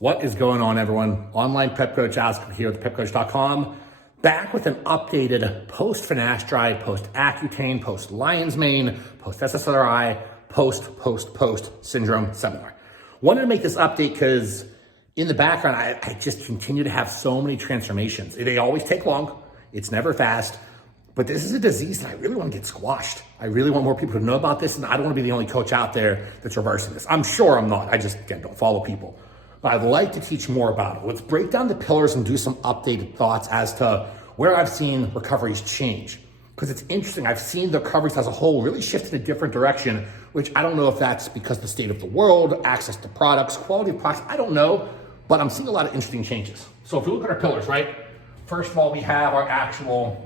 What is going on, everyone? Online Prep Coach Oscar here with prepcoach.com. Back with an updated post-Finasteride, post-Accutane, post-Lion's Mane, post-SSRI, post syndrome seminar. Wanted to make this update because in the background, I just continue to have so many transformations. They always take long. It's never fast. But this is a disease that I really want to get squashed. I really want more people to know about this, and I don't want to be the only coach out there that's reversing this. I'm sure I'm not. I just, again, don't follow people. But I'd like to teach more about it. Let's break down the pillars and do some updated thoughts as to where I've seen recoveries change. Because it's interesting, I've seen the recoveries as a whole really shift in a different direction, which I don't know if that's because of the state of the world, access to products, quality of products, I don't know, but I'm seeing a lot of interesting changes. So if we look at our pillars, right? First of all, we have our actual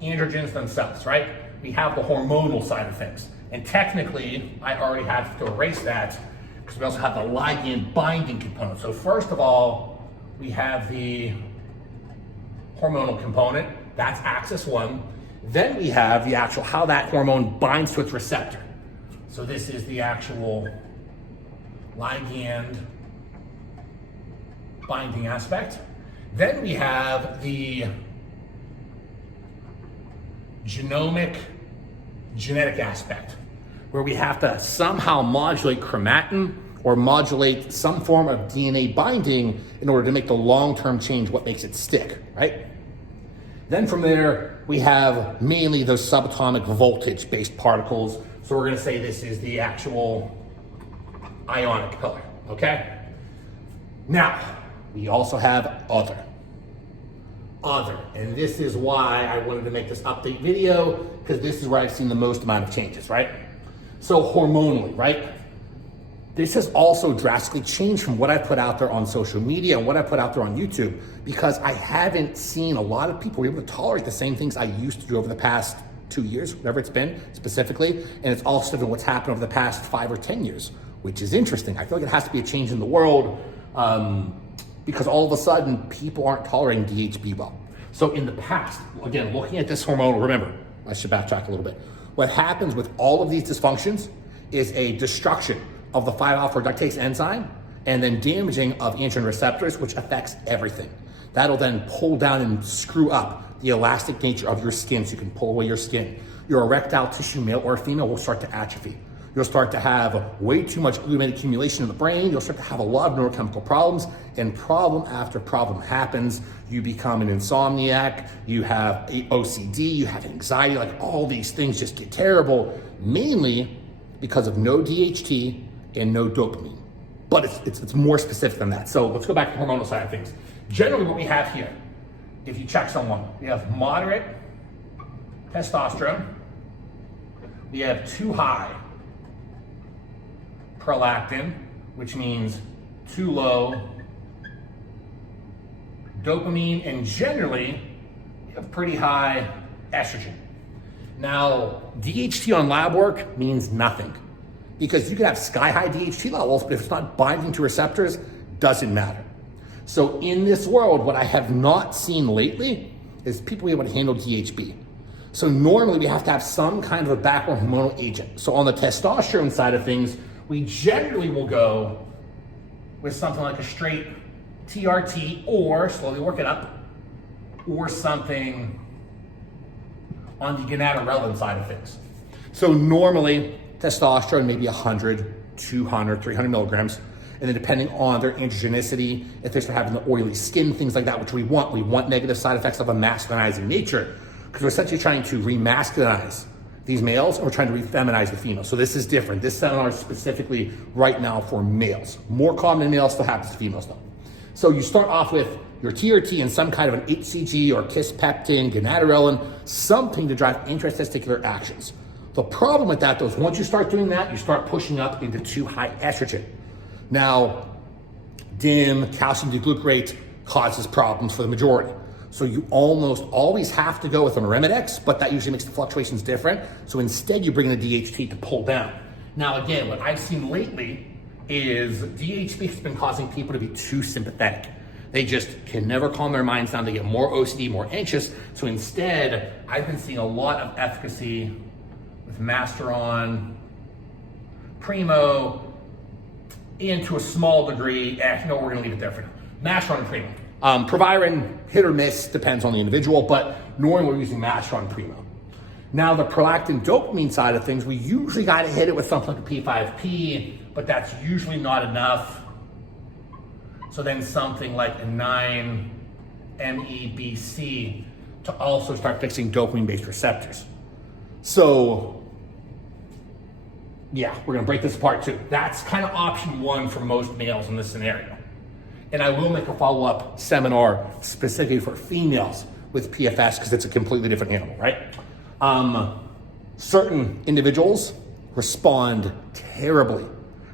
androgens themselves, right? We have the hormonal side of things. And technically, I already have to erase that because we also have the ligand binding component. So first of all, we have the hormonal component, that's axis 1. Then we have the actual, how that hormone binds to its receptor. So this is the actual ligand binding aspect. Then we have the genomic genetic aspect, where we have to somehow modulate chromatin or modulate some form of DNA binding in order to make the long-term change what makes it stick, right? Then from there, we have mainly those subatomic voltage-based particles. So we're gonna say this is the actual Ionic pillar, okay? Now, we also have other. And this is why I wanted to make this update video, because this is where I've seen the most amount of changes, right? So hormonally, right? This has also drastically changed from what I put out there on social media and what I put out there on YouTube, because I haven't seen a lot of people able to tolerate the same things I used to do over the past 2 years, whatever it's been specifically. And it's also different what's happened over the past 5 or 10 years, which is interesting. I feel like it has to be a change in the world, because all of a sudden people aren't tolerating DHB well. So in the past, again, looking at this hormonal, remember, I should backtrack a little bit. What happens with all of these dysfunctions is a destruction of the 5-alpha reductase enzyme and then damaging of androgen receptors, which affects everything. That'll then pull down and screw up the elastic nature of your skin so you can pull away your skin. Your erectile tissue, male or female, will start to atrophy. You'll start to have way too much glutamate accumulation in the brain. You'll start to have a lot of neurochemical problems, and problem after problem happens. You become an insomniac, you have OCD, you have anxiety, like all these things just get terrible, mainly because of no DHT and no dopamine. But it's more specific than that. So let's go back to the hormonal side of things. Generally what we have here, if you check someone, we have moderate testosterone, we have too high prolactin, which means too low dopamine, and generally we have pretty high estrogen. Now, DHT on lab work means nothing, because you can have sky-high DHT levels, but if it's not binding to receptors, doesn't matter. So in this world, what I have not seen lately is people able to handle DHB. So normally we have to have some kind of a background hormonal agent. So on the testosterone side of things, we generally will go with something like a straight TRT, or slowly work it up, or something on the gonadorelin side of things. So normally testosterone maybe 100, 200, 300 milligrams, and then depending on their androgenicity, if they start having the oily skin, things like that, which we want negative side effects of a masculinizing nature, because we're essentially trying to remasculinize these males, and we're trying to refeminize the females. So this is different. This seminar is specifically right now for males. More common in males, still happens to females though. So you start off with your TRT and some kind of an HCG or kisspeptin, gonadorelin, something to drive intratesticular actions. The problem with that though is once you start doing that, you start pushing up into too high estrogen. Now, DIM, calcium D-glucarate causes problems for the majority. So you almost always have to go with an Arimidex, but that usually makes the fluctuations different. So instead you bring in the DHT to pull down. Now again, what I've seen lately is DHT has been causing people to be too sympathetic. They just can never calm their minds down. They get more OCD, more anxious. So instead, I've been seeing a lot of efficacy with Masteron, Primo, and to a small degree, we're gonna leave it there for now. Masteron and Primo. Proviron, hit or miss, depends on the individual, but normally we're using Masteron and Primo. Now the prolactin dopamine side of things, we usually gotta hit it with something like a P5P, but that's usually not enough. So then something like a 9-MEBC to also start fixing dopamine-based receptors. So yeah, we're gonna break this apart too. That's kind of option one for most males in this scenario. And I will make a follow-up seminar specifically for females with PFS because it's a completely different animal, right? Certain individuals respond terribly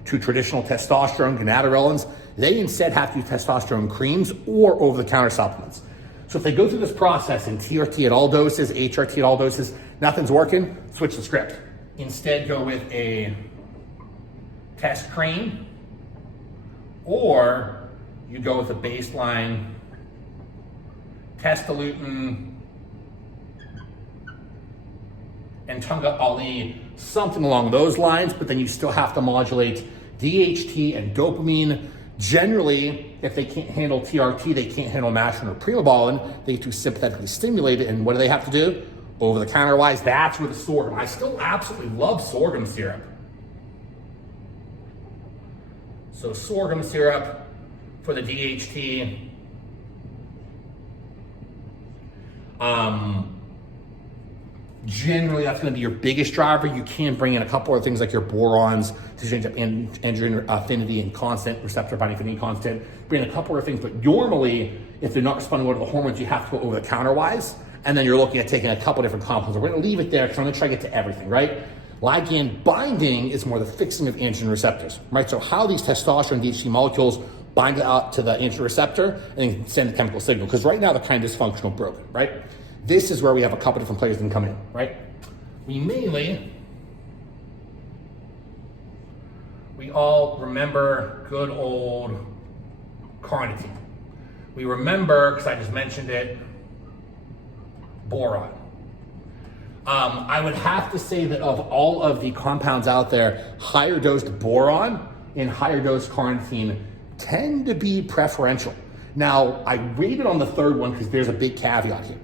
to traditional testosterone, gonadotropins. They instead have to use testosterone creams or over-the-counter supplements. So if they go through this process in TRT at all doses, HRT at all doses, nothing's working, switch the script. Instead, go with a test cream, or you go with a baseline Testalutin and Tunga Ali, something along those lines, but then you still have to modulate DHT and dopamine. Generally, if they can't handle TRT, they can't handle Masteron or Primobolan, they get too sympathetically stimulated, and what do they have to do? Over-the-counter wise, that's where the sorghum. I still absolutely love sorghum syrup. So sorghum syrup for the DHT. Generally, that's going to be your biggest driver. You can bring in a couple of things like your borons to change up androgen affinity and constant, receptor binding affinity constant. Bring in a couple of things, but normally, if they're not responding well to the hormones, you have to go over the counter wise, and then you're looking at taking a couple different compounds. We're going to leave it there because I'm going to try to get to everything, right? Ligand binding is more the fixing of androgen receptors, right? So how these testosterone and DHT molecules bind out to the androgen receptor and then send the chemical signal, because right now they're kind of dysfunctional, broken, right? This is where we have a couple different players that can come in, right? We all remember good old carnitine. We remember, because I just mentioned it, boron. I would have to say that of all of the compounds out there, higher dosed boron and higher dosed carnitine tend to be preferential. Now, I rated on the third one because there's a big caveat here.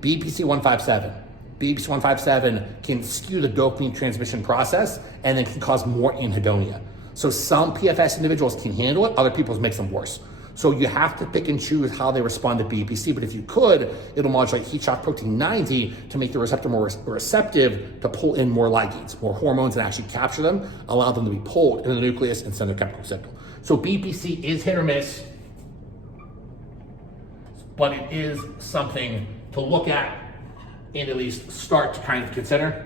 BPC 157. BPC 157 can skew the dopamine transmission process and then can cause more anhedonia. So some PFS individuals can handle it, other people's makes them worse. So you have to pick and choose how they respond to BPC, but if you could, it'll modulate heat shock protein 90 to make the receptor more receptive to pull in more ligands, more hormones, and actually capture them, allow them to be pulled in the nucleus and send a chemical signal. So BPC is hit or miss, but it is something to look at and at least start to kind of consider.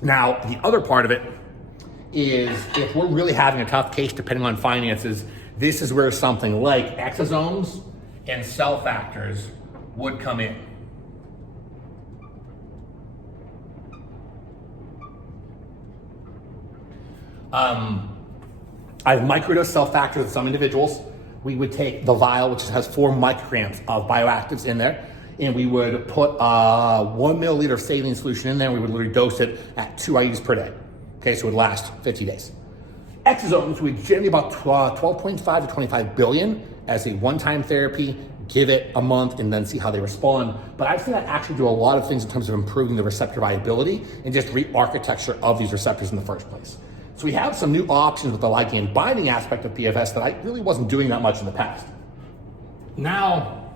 Now, the other part of it is if we're really having a tough case depending on finances, this is where something like exosomes and cell factors would come in. I have microdose cell factors in some individuals. We would take the vial, which has 4 micrograms of bioactives in there, and we would put 1 milliliter of saline solution in there. We would literally dose it at 2 IUs per day. Okay, so it would last 50 days. Exosomes, we generally about 12.5 to 25 billion as a one-time therapy, give it a month and then see how they respond. But I've seen that actually do a lot of things in terms of improving the receptor viability and just re-architecture of these receptors in the first place. So we have some new options with the ligand binding aspect of PFS that I really wasn't doing that much in the past. Now,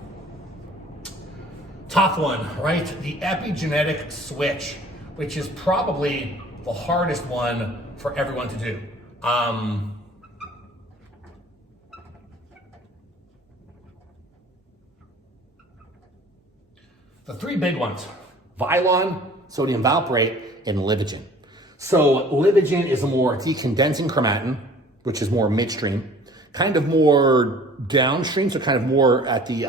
top one, right? The epigenetic switch, which is probably the hardest one for everyone to do. The 3 big ones, Vilon, sodium valproate, and Livogen. So Livogen is a more decondensing chromatin, which is more midstream, kind of more downstream, so kind of more at the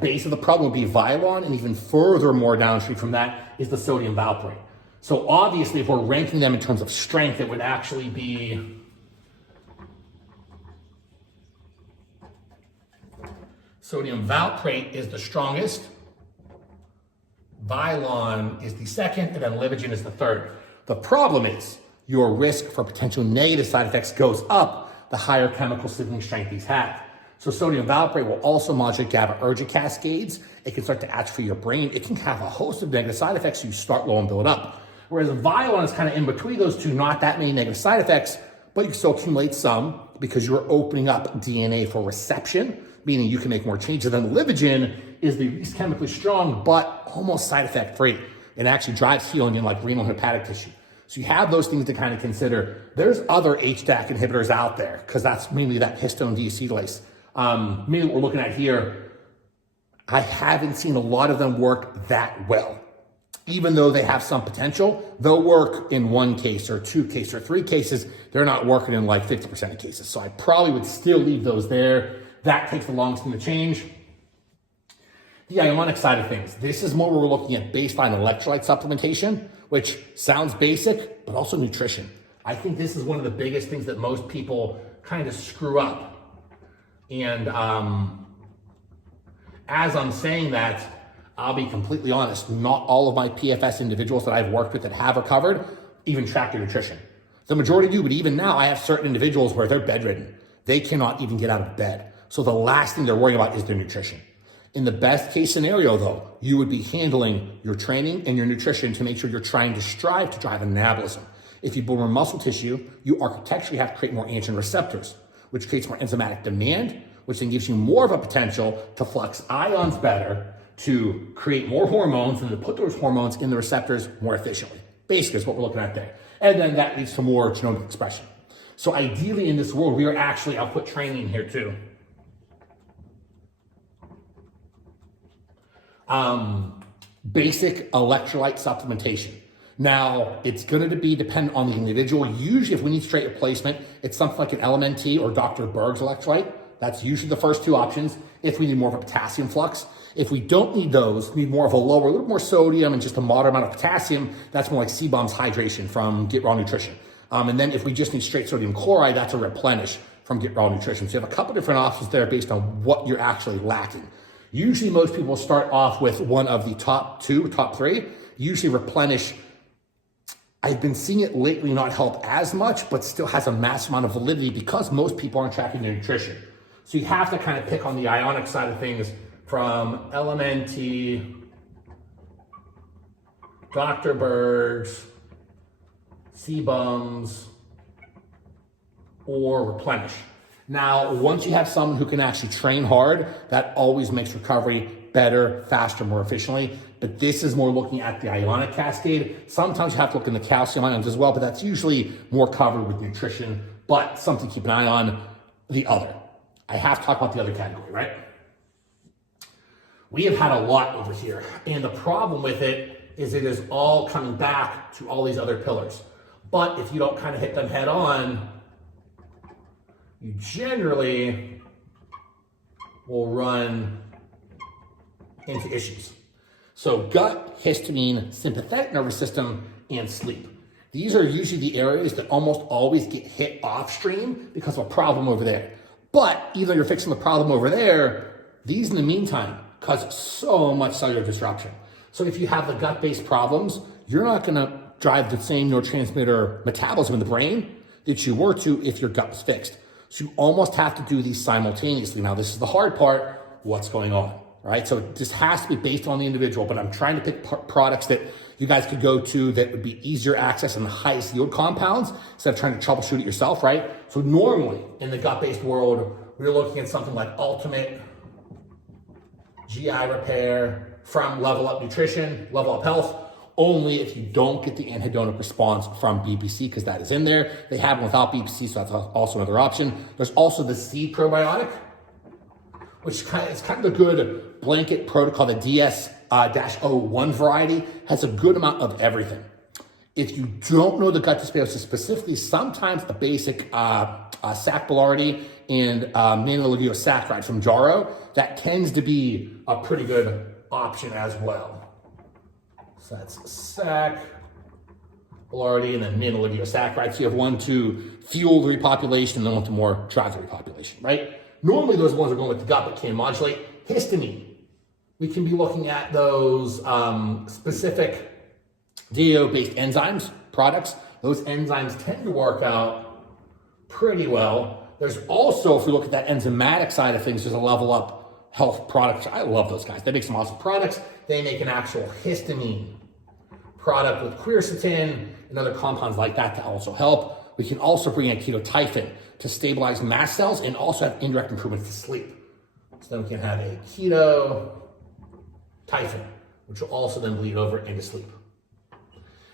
base of the problem would be Vilon, and even further more downstream from that is the sodium valproate. So obviously, if we're ranking them in terms of strength, it would actually be sodium valproate is the strongest, Vilon is the second, and then Livogen is the third. The problem is your risk for potential negative side effects goes up the higher chemical signaling strength these have. So sodium valproate will also modulate GABAergic cascades. It can start to atrophy your brain. It can have a host of negative side effects, so you start low and build up. Whereas Violon is kind of in between those two, not that many negative side effects, but you can still accumulate some because you're opening up DNA for reception, meaning you can make more changes. Then Livogen is the least chemically strong, but almost side effect free. It actually drives healing in like renal and hepatic tissue. So you have those things to kind of consider. There's other HDAC inhibitors out there because that's mainly that histone deacetylase. Mainly what we're looking at here, I haven't seen a lot of them work that well. Even though they have some potential, they'll work in 1 case or 2 cases or 3 cases. They're not working in like 50% of cases. So I probably would still leave those there. That takes the longest thing to change. The Ionic side of things. This is more where we're looking at baseline electrolyte supplementation, which sounds basic, but also nutrition. I think this is one of the biggest things that most people kind of screw up. And as I'm saying that, I'll be completely honest, not all of my PFS individuals that I've worked with that have recovered even track their nutrition. The majority do, but even now I have certain individuals where they're bedridden. They cannot even get out of bed. So the last thing they're worrying about is their nutrition. In the best case scenario though, you would be handling your training and your nutrition to make sure you're trying to strive to drive anabolism. If you build more muscle tissue, you architecturally have to create more androgen receptors, which creates more enzymatic demand, which then gives you more of a potential to flux ions better, to create more hormones and to put those hormones in the receptors more efficiently. Basically is what we're looking at there. And then that leads to more genomic expression. So ideally in this world, we are actually, I'll put training here too. Basic electrolyte supplementation. Now, it's going to be dependent on the individual. Usually, if we need straight replacement, it's something like an LMNT or Dr. Berg's electrolyte. That's usually the first 2 options. If we need more of a potassium flux. If we don't need those, need more of a lower, a little more sodium and just a moderate amount of potassium, that's more like CBOM's hydration from Get Raw Nutrition. And then if we just need straight sodium chloride, that's a replenish from Get Raw Nutrition. So you have a couple different options there based on what you're actually lacking. Usually most people start off with one of the top 2, top 3, usually replenish. I've been seeing it lately not help as much, but still has a massive amount of validity because most people aren't tracking their nutrition. So you have to kind of pick on the Ionic side of things from LMNT, Dr. Berg's, CBOMs, or replenish. Now, once you have someone who can actually train hard, that always makes recovery better, faster, more efficiently. But this is more looking at the Ionic cascade. Sometimes you have to look in the calcium ions as well, but that's usually more covered with nutrition, but something to keep an eye on. The other. I have to talk about the other category, right? We have had a lot over here, and the problem with it is all coming back to all these other pillars. But if you don't kind of hit them head on, you generally will run into issues. So gut, histamine, sympathetic nervous system, and sleep. These are usually the areas that almost always get hit off stream because of a problem over there. But even though you're fixing the problem over there, these in the meantime cause so much cellular disruption. So if you have the gut-based problems, you're not gonna drive the same neurotransmitter metabolism in the brain that you were to if your gut was fixed. So you almost have to do these simultaneously. Now, this is the hard part, what's going on, right? So this has to be based on the individual, but I'm trying to pick products that you guys could go to that would be easier access and the highest yield compounds instead of trying to troubleshoot it yourself, right? So normally in the gut-based world, we're looking at something like Ultimate GI Repair from Level Up Nutrition, Level Up Health, only if you don't get the anhedonic response from BPC, because that is in there. They have them without BPC, so that's also another option. There's also the seed probiotic, which is kind of a good blanket protocol. The DS-01 variety has a good amount of everything. If you don't know the gut dysbiosis specifically, sometimes a basic sac boulardii and nanoligosaccharide from Jaro, that tends to be a pretty good option as well. So that's sac, boulardii, and then nanoligosaccharide. So you have one to fuel the repopulation and then one to more drive the repopulation, right? Normally those ones are going with the gut but can modulate. Histamine. We can be looking at those specific DAO-based enzymes, products, those enzymes tend to work out pretty well. There's also, if we look at that enzymatic side of things, there's a Level Up Health product. I love those guys. They make some awesome products. They make an actual histamine product with quercetin and other compounds like that to also help. We can also bring in ketotyphin to stabilize mast cells and also have indirect improvements to sleep. So then we can have a ketotyphin, which will also then bleed over into sleep.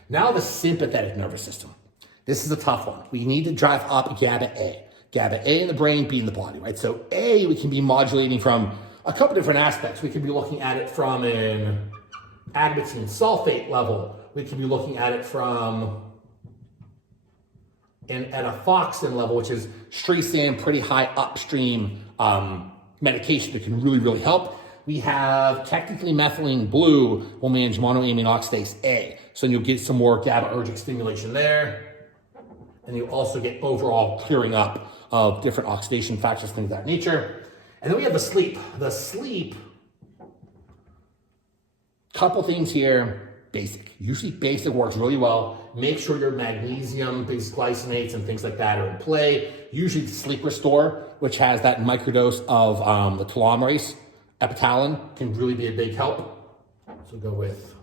Now the sympathetic nervous system. This is a tough one. We need to drive up GABA A. GABA A in the brain, B in the body, right? So A, we can be modulating from a couple different aspects. We could be looking at it from an agmatine sulfate level. We could be looking at it from an etifoxin level, which is streisand, pretty high upstream medication that can really, really help. We have technically methylene blue will manage monoamine oxidase A. So you'll get some more GABAergic stimulation there. And you also get overall clearing up of different oxidation factors, things of that nature. And then we have the sleep. The sleep, couple things here, basic. Usually basic works really well. Make sure your magnesium-based glycinates and things like that are in play. Usually Sleep Restore, which has that microdose of the telomerase, epitalin, can really be a big help. So go with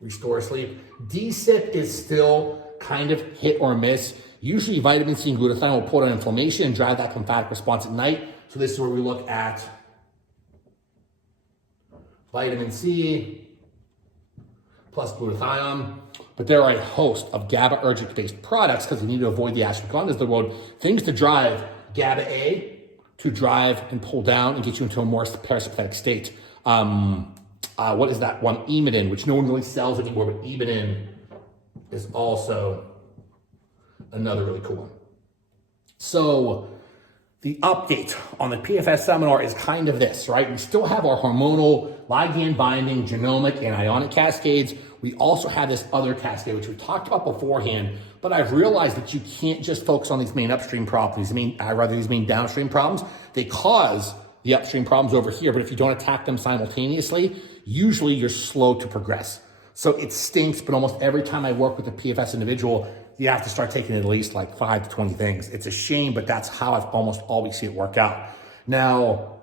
Restore Sleep. DSIP is still kind of hit or miss. Usually vitamin C and glutathione will pull down inflammation and drive that lymphatic response at night. So this is where we look at vitamin C plus glutathione. But there are a host of GABAergic based products, because we need to avoid the ashwagandhas of the world, things to drive GABA A, to drive and pull down and get you into a more parasympathetic state. What is that one? Emidin, which no one really sells anymore, but Emidin is also another really cool one. So the update on the PFS seminar is kind of this, right? We still have our hormonal, ligand binding, genomic, and ionic cascades. We also have this other cascade, which we talked about beforehand, but I've realized that you can't just focus on these main upstream problems, these main downstream problems. They cause the upstream problems over here, but if you don't attack them simultaneously, usually you're slow to progress. So it stinks, but almost every time I work with a PFS individual, you have to start taking at least like 5 to 20 things. It's a shame, but that's how I've almost always see it work out. Now,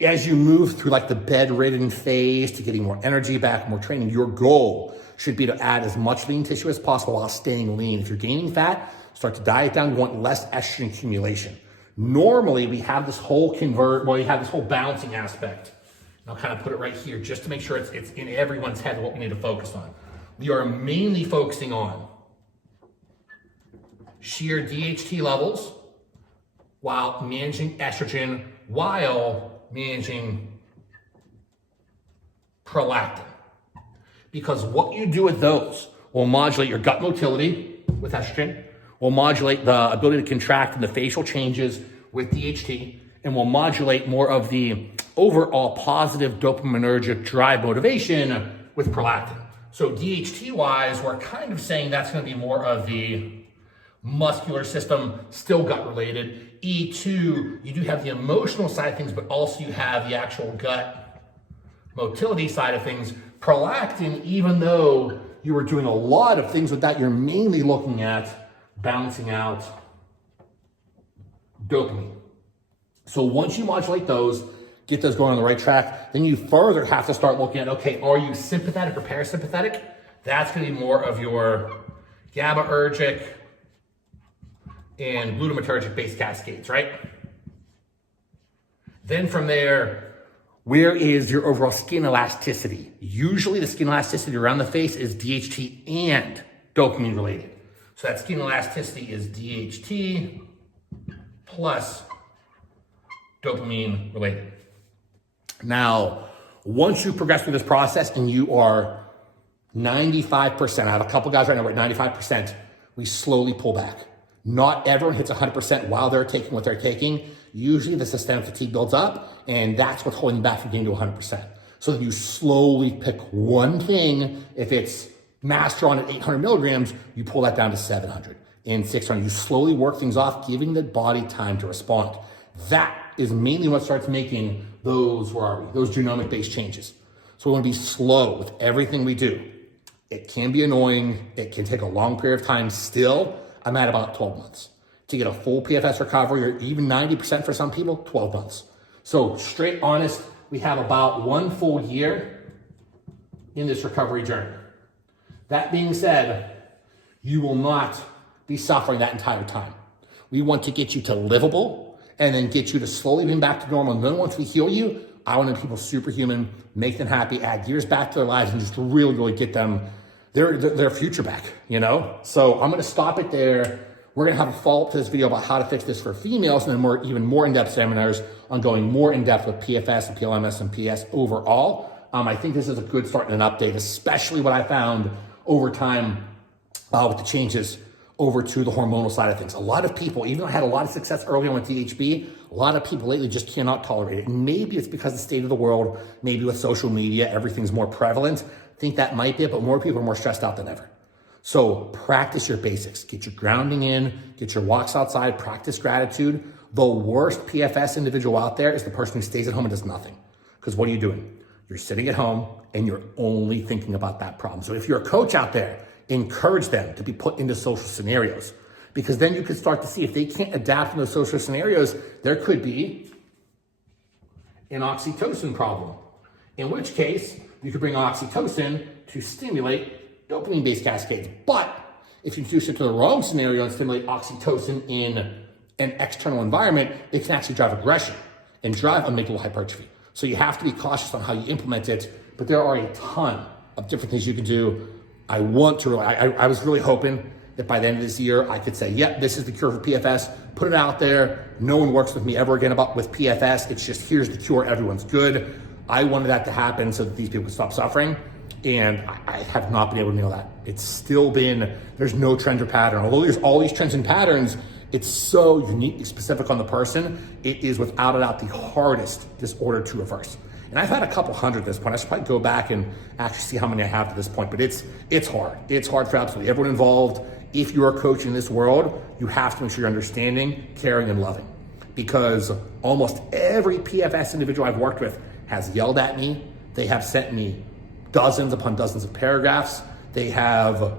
as you move through like the bedridden phase to getting more energy back, more training, your goal should be to add as much lean tissue as possible while staying lean. If you're gaining fat, start to diet down. You want less estrogen accumulation. Normally, we have this whole balancing aspect. I'll kind of put it right here just to make sure it's in everyone's head what we need to focus on. We are mainly focusing on sheer DHT levels while managing estrogen, while managing prolactin. Because what you do with those will modulate your gut motility with estrogen, will modulate the ability to contract and the facial changes with DHT, and will modulate more of the overall positive dopaminergic drive motivation with prolactin. So DHT-wise, we're kind of saying that's going to be more of the muscular system, still gut-related. E2, you do have the emotional side of things, but also you have the actual gut motility side of things. Prolactin, even though you were doing a lot of things with that, you're mainly looking at balancing out dopamine. So once you modulate those, get those going on the right track, then you further have to start looking at, okay, are you sympathetic or parasympathetic? That's going to be more of your GABAergic and glutamatergic based cascades, right? Then from there, where is your overall skin elasticity? Usually the skin elasticity around the face is DHT and dopamine related. So that skin elasticity is DHT plus dopamine related. Now, once you progress through this process and you are 95%, I have a couple guys right now, we're at 95%, we slowly pull back. Not everyone hits 100% while they're taking what they're taking. Usually the systemic fatigue builds up, and that's what's holding you back from getting to 100%. So that you slowly pick one thing. If it's Masteron at 800 milligrams, you pull that down to 700 and 600. You slowly work things off, giving the body time to respond. That is mainly what starts making those genomic-based changes. So we want to be slow with everything we do. It can be annoying. It can take a long period of time. Still, I'm at about 12 months. To get a full PFS recovery, or even 90% for some people, 12 months. So straight honest, we have about 1 full year in this recovery journey. That being said, you will not be suffering that entire time. We want to get you to livable and then get you to slowly being back to normal. And then once we heal you, I want to make people superhuman, make them happy, add years back to their lives, and just really, really get them their future back, you know? So I'm going to stop it there. We're going to have a follow-up to this video about how to fix this for females, and then even more in-depth seminars on going more in-depth with PFS and PLMS and PS overall. I think this is a good start and an update, especially what I found over time with the changes over to the hormonal side of things. A lot of people, even though I had a lot of success early on with DHB, a lot of people lately just cannot tolerate it. And maybe it's because of the state of the world, maybe with social media, everything's more prevalent. I think that might be it, but more people are more stressed out than ever. So practice your basics, get your grounding in, get your walks outside, practice gratitude. The worst PFS individual out there is the person who stays at home and does nothing. Because what are you doing? You're sitting at home and you're only thinking about that problem. So if you're a coach out there, encourage them to be put into social scenarios, because then you can start to see if they can't adapt in those social scenarios, there could be an oxytocin problem, in which case you could bring oxytocin to stimulate dopamine-based cascades. But if you introduce it to the wrong scenario and stimulate oxytocin in an external environment, it can actually drive aggression and drive amygdala hypertrophy. So you have to be cautious on how you implement it, but there are a ton of different things you can do. I was really hoping that by the end of this year, I could say, yep, this is the cure for PFS, put it out there. No one works with me ever again with PFS. It's just, here's the cure, everyone's good. I wanted that to happen so that these people could stop suffering. And I have not been able to nail that. It's still been, there's no trend or pattern. Although there's all these trends and patterns, it's so uniquely specific on the person. It is without a doubt the hardest disorder to reverse. And I've had a couple hundred at this point. I should probably go back and actually see how many I have to this point, but it's hard. It's hard for absolutely everyone involved. If you're a coach in this world, you have to make sure you're understanding, caring, and loving, because almost every PFS individual I've worked with has yelled at me. They have sent me dozens upon dozens of paragraphs. They have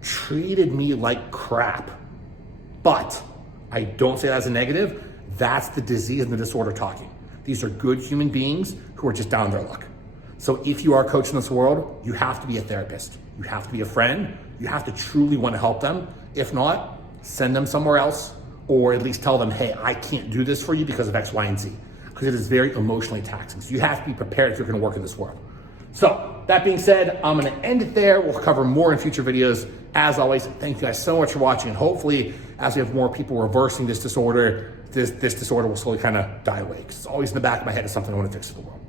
treated me like crap, but I don't say that as a negative. That's the disease and the disorder talking. These are good human beings who are just down their luck. So if you are a coach in this world, you have to be a therapist. You have to be a friend. You have to truly want to help them. If not, send them somewhere else, or at least tell them, hey, I can't do this for you because of X, Y, and Z, because it is very emotionally taxing. So you have to be prepared if you're going to work in this world. So that being said, I'm going to end it there. We'll cover more in future videos. As always, thank you guys so much for watching. And hopefully, as we have more people reversing this disorder, this disorder will slowly kind of die away. Because it's always in the back of my head is something I want to fix for the world.